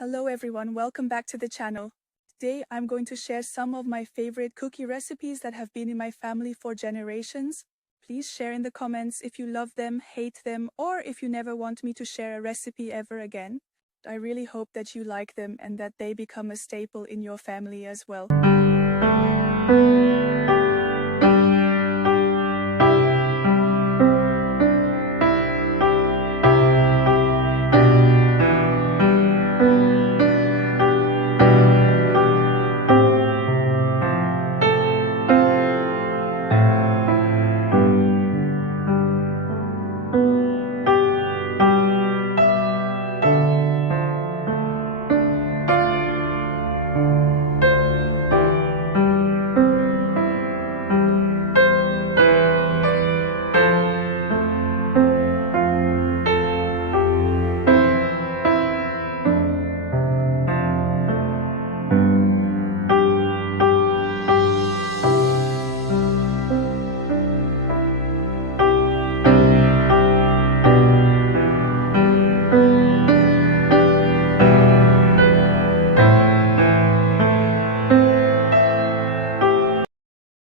Hello everyone, welcome back to the channel. Today I'm going to share some of my favorite cookie recipes that have been in my family for generations. Please share in the comments if you love them, hate them, or if you never want me to share a recipe ever again. I really hope that you like them and that they become a staple in your family as well.